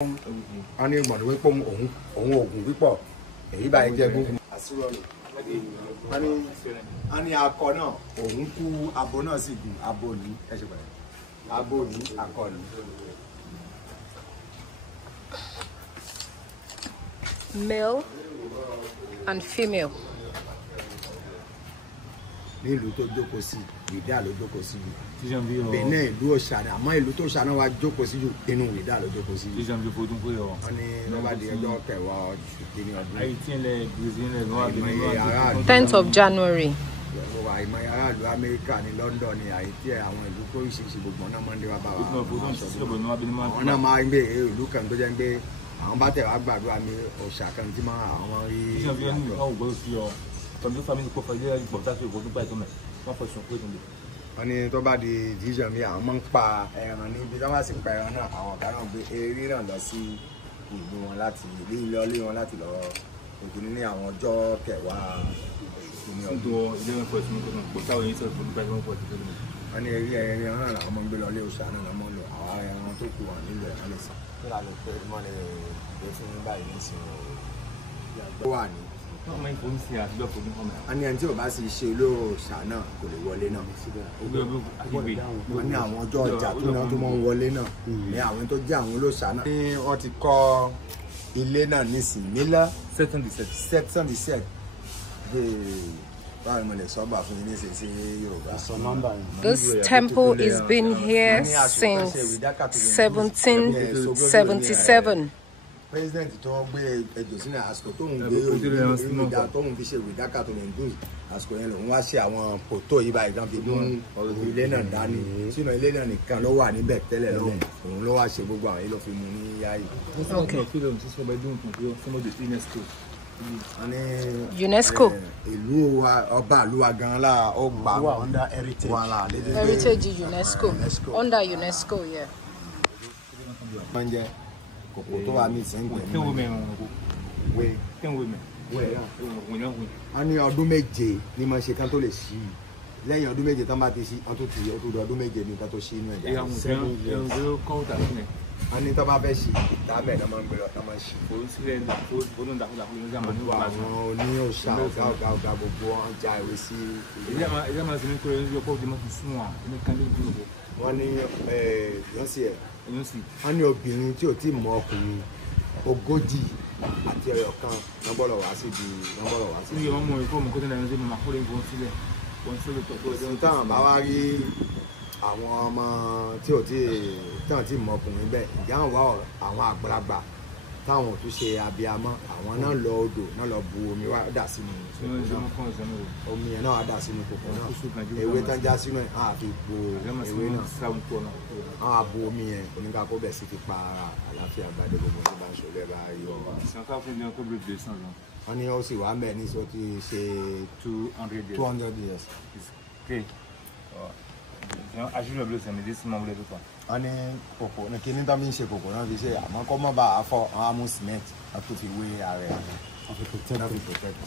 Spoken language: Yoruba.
Anh em mà nuôi pung ủng ủng pípọ̀ èyí báyìí jẹ́ gbogbo àsúrọ̀lù a ní akọ náà òun kú abo náà sì gùn abo ní ẹ ṣe pẹ̀lẹ́ abo ní akọ ní. Male and female. Ní ìlú tó jókòó sí Wìdá ló jókòó sí jù Benin ìlú òòṣà ni àmọ́ ìlú tó òòṣà náà wá jókòó sí jù inú Wìdá ló jókòó sí jù. Wọ́n ní lọ́ba di ọjọ́ kẹwàá oṣù kìíní ọdún. 10th of January. Àìmọ̀ aráàlú Amẹ́ríkà ní London ni àìtí àwọn ìlú tó ìṣiṣẹ́ gbogbo náà máa ń dé wá bá wa. Àwọn náà máa ń gbé ìlú kan tó jẹ́ ń gbé àwọn bá tẹ̀ wá gbàdúrà mi òòṣà kan tí máa àwọn rí. Wọ́n ní tó bá di division mi àwọn máa ń pa ẹran níbi tí wọ́n bá sì ń pa ẹran náà àwọn ọ̀gá náà gbé eré náà lọ sí ìlú wọn láti ilé wọn láti lọ òkú ní àwọn ọjọ́ kẹwàá ní ọdún. Wọ́n ní eré ẹran náà làwọn máa ń gbé lọ ilé òòṣà náà lọ́mọ́ lọ àwọn ẹran tó kù wà nílẹ̀ náà lè sàn. Kí la lè pè mọ́ ní ìgbé fún báyìí nísìnyí ó wà ní. A ní ẹni tí ò bá sì ṣe olóòṣà náà kò lè wọlé náà. Wọ́n ní àwọn ọjọ́ ọjà tó náà tó máa ń wọlé náà ní àwọn tó jẹ́ àwọn olóòṣà náà. Wọ́n ti kọ́ ilé náà nísìnyí nílá 717. Báwo ni mo lè sọ́gbà fún yín ní ìṣesí Yorùbá? This temple is been here since 1777. President tó ń gbé ẹjọ́ sínú àsìkò tó ń gbé ìdá tó ń fi ṣe ìdáka tó lè ń dùn àsìkò yẹn lòun wá ṣe àwọn photo yìí báyìí kan fi mú ilé náà dání sínú ilé náà nìkan ló wà níbẹ̀ tẹ́lẹ̀ lọ́wọ́ òun ló wá ṣe gbogbo àwọn yìí ló fi mú ní yáyì. UNESCO. Ìlú ọba ìlú wa gan la ó gbà under heritage. Heritage UNESCO. Under UNESCO, yeah. Kòkò tó wà ní ìsẹ́ǹgbẹ̀ ní wọ́n ní ọdún méje ní máa ṣe kán tó lè ṣí lẹ́yìn ọdún méje tán bá ti ṣí ọdún tí ọdún méje ní kán tó ṣí inú ẹ̀dá wọ́n ní tán bá fẹ́ ṣí ìtàbẹ̀ náà máa ń gbèrò ọ̀tá máa ṣí àwọn oní òòṣà ọ̀gá gbogbo wọn já ìwé sí wọ́n ní yọ́nsì ẹ̀ wọ́n ní obìnrin tí ò tí mọ ọkùnrin 40 àti ẹyọ kan wọ́n gbọ́dọ̀ wá síbi táwọn bá wá rí àwọn ọmọ tí ò tí mọ ọkùnrin bẹ́ẹ̀ ìjà ń wá àwọn àgbàlagbà táwọn tún ṣe abiyamọ àwọn náà lọ odò náà lọ bu omi wá dà sínú omi yẹn náà wá dà sínú kòkó náà ewé tán já sínú ẹ̀ á fi po ewé náà á bu omi yẹn oníkàkó bẹ̀ sí fi pa àlàáfíà gbàdé gbogbo tó bá ń ṣọlẹ̀ bá yọ. Wọ́n ní ó sì wá mẹ́ ní sọ ti ṣe 200 years. Wọ́n ní kòkó ní kíní tó ń ṣe kòkó náà fi ṣe àmọ́ kó má bàa fọ́ àwọn amú cement àti fi wé ara ẹ̀ wọ́n fi protect.